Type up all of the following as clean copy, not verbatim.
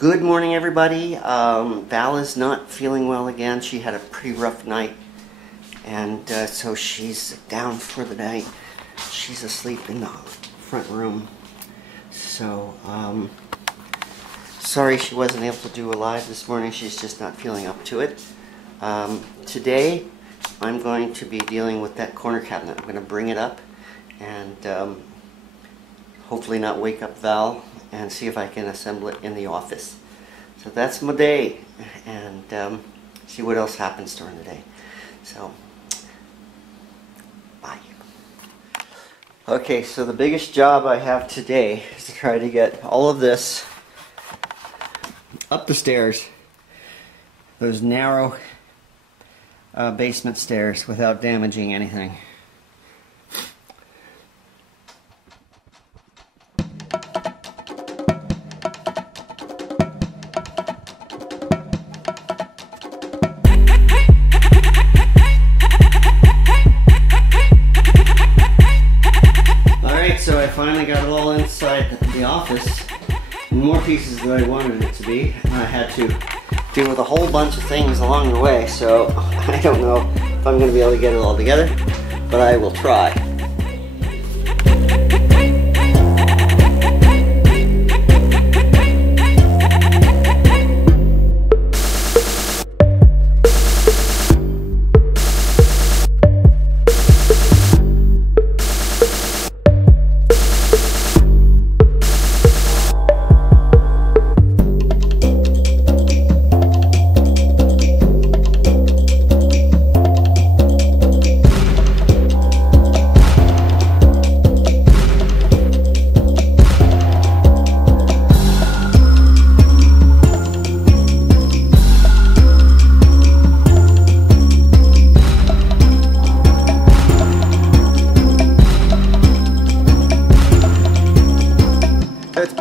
Good morning, everybody. Val is not feeling well again. She had a pretty rough night, and so she's down for the night. She's asleep in the front room. So, sorry she wasn't able to do a live this morning. She's just not feeling up to it. Today, I'm going to be dealing with that corner cabinet. I'm going to bring it up and hopefully not wake up Val, and see if I can assemble it in the office. So that's my day, and see what else happens during the day. So, bye. Okay, so the biggest job I have today is to try to get all of this up the stairs, those narrow basement stairs, without damaging anything. So I finally got it all inside the office, more pieces than I wanted it to be. I had to deal with a whole bunch of things along the way, so I don't know if I'm going to be able to get it all together, but I will try.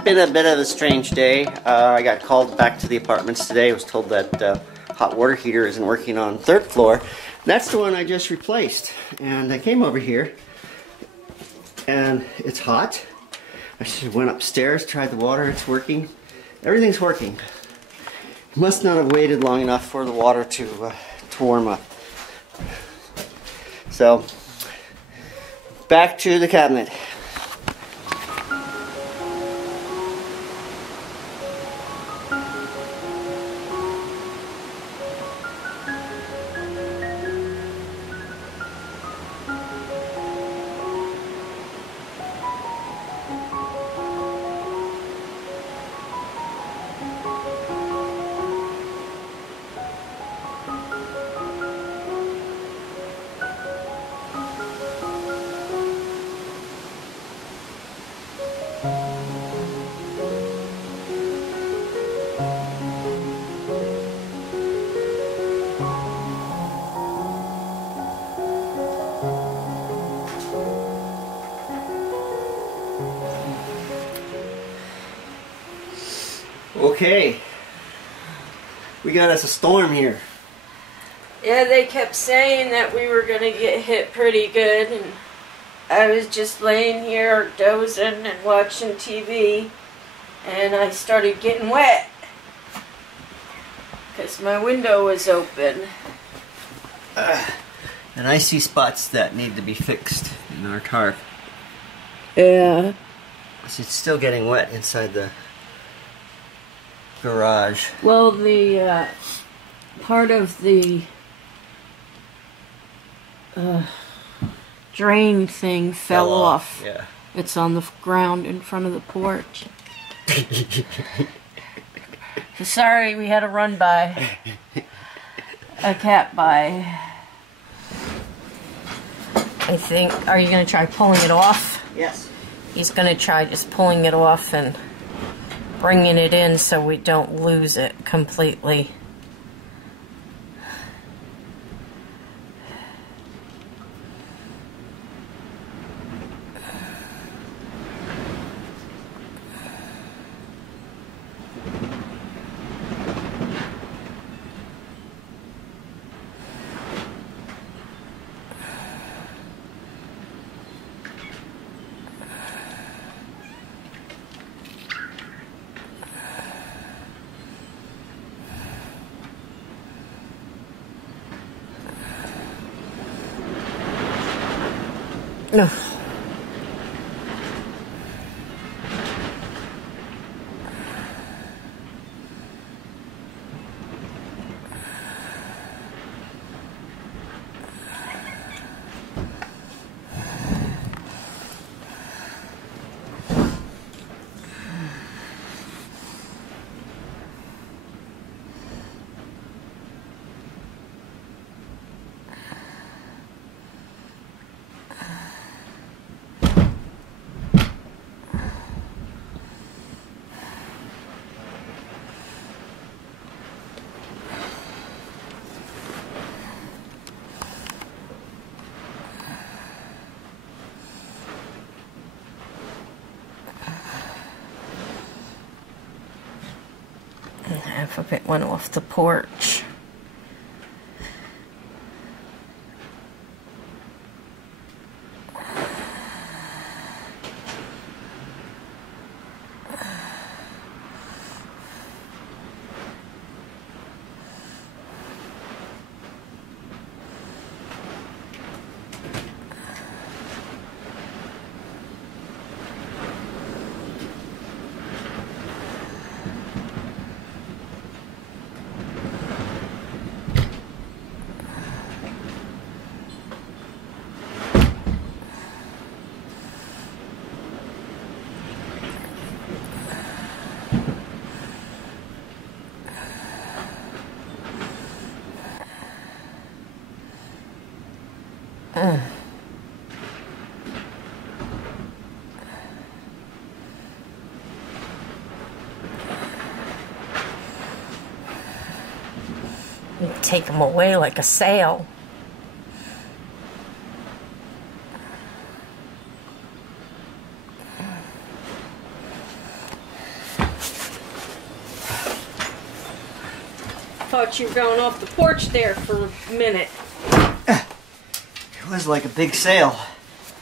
Been a bit of a strange day. I got called back to the apartments today. I was told that hot water heater isn't working on the 3rd floor. That's the one I just replaced. And I came over here and it's hot. I just went upstairs, tried the water, it's working. Everything's working. Must not have waited long enough for the water to warm up. So, back to the cabinet. Okay, we got us a storm here. Yeah, they kept saying that we were going to get hit pretty good, and I was just laying here dozing and watching TV, and I started getting wet because my window was open. And I see spots that need to be fixed in our tarp. Yeah. So it's still getting wet inside the garage. Well, the part of the drain thing fell off. Yeah. It's on the ground in front of the porch. So sorry, we had to run by a cat by. I think. Are you going to try pulling it off? Yes. He's going to try just pulling it off and bringing it in so we don't lose it completely. No. Half of it went off the porch. You take them away like a sail. Thought you were going off the porch there for a minute. It was like a big sail.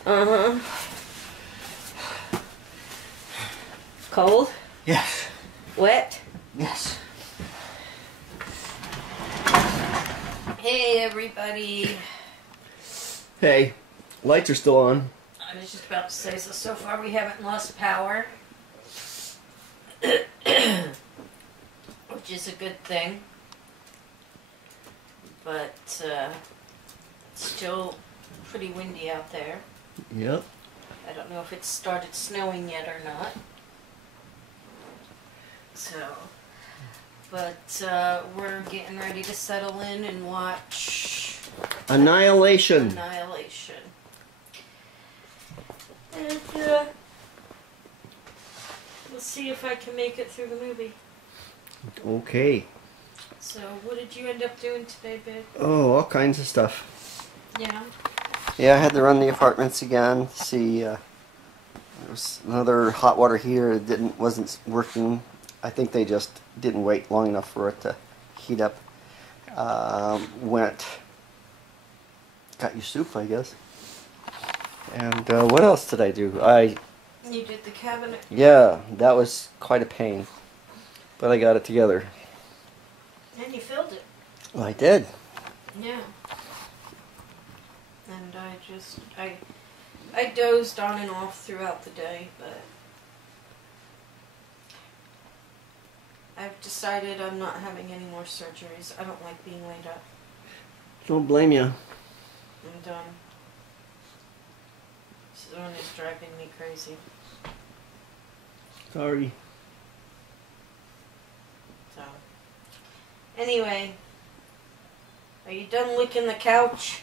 Uh-huh. Cold? Yes. Wet? Yes. Hey, everybody. Hey, lights are still on. I was just about to say, so far we haven't lost power. Which is a good thing. But, it's still pretty windy out there. Yep. I don't know if it's started snowing yet or not. So, but we're getting ready to settle in and watch Annihilation. Annihilation. And we'll see if I can make it through the movie. Okay. So, what did you end up doing today, babe? Oh, all kinds of stuff. Yeah. Yeah, I had to run the apartments again. See, there was another hot water heater that wasn't working. I think they just didn't wait long enough for it to heat up. Got you soup, I guess. And what else did I do? You did the cabinet. Yeah, that was quite a pain, but I got it together. And you filled it. Well, I did. Yeah. And I dozed on and off throughout the day, but I've decided I'm not having any more surgeries. I don't like being laid up. Don't blame you. I'm done. This one is driving me crazy. Sorry. So, anyway, are you done licking the couch?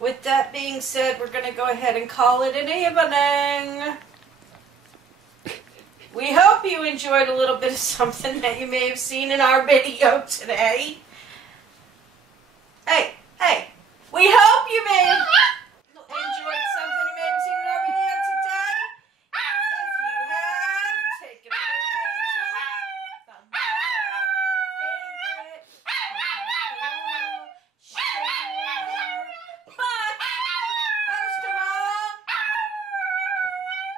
With that being said, we're going to go ahead and call it an evening. We hope you enjoyed a little bit of something that you may have seen in our video today. Hey, we hope you may have enjoyed something you may have seen in our video today. If you have, take it away, thumbs up, favorite, share, but most of all,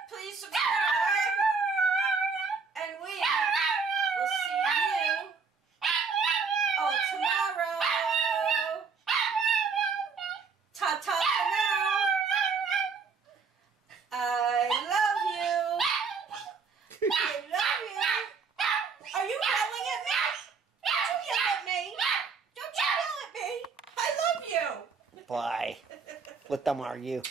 please subscribe, and we will see you all tomorrow. Ta-ta for now. I love you. I love you. Are you yelling at me? Don't you yell at me. Don't you yell at me. I love you. Bye. Let them argue.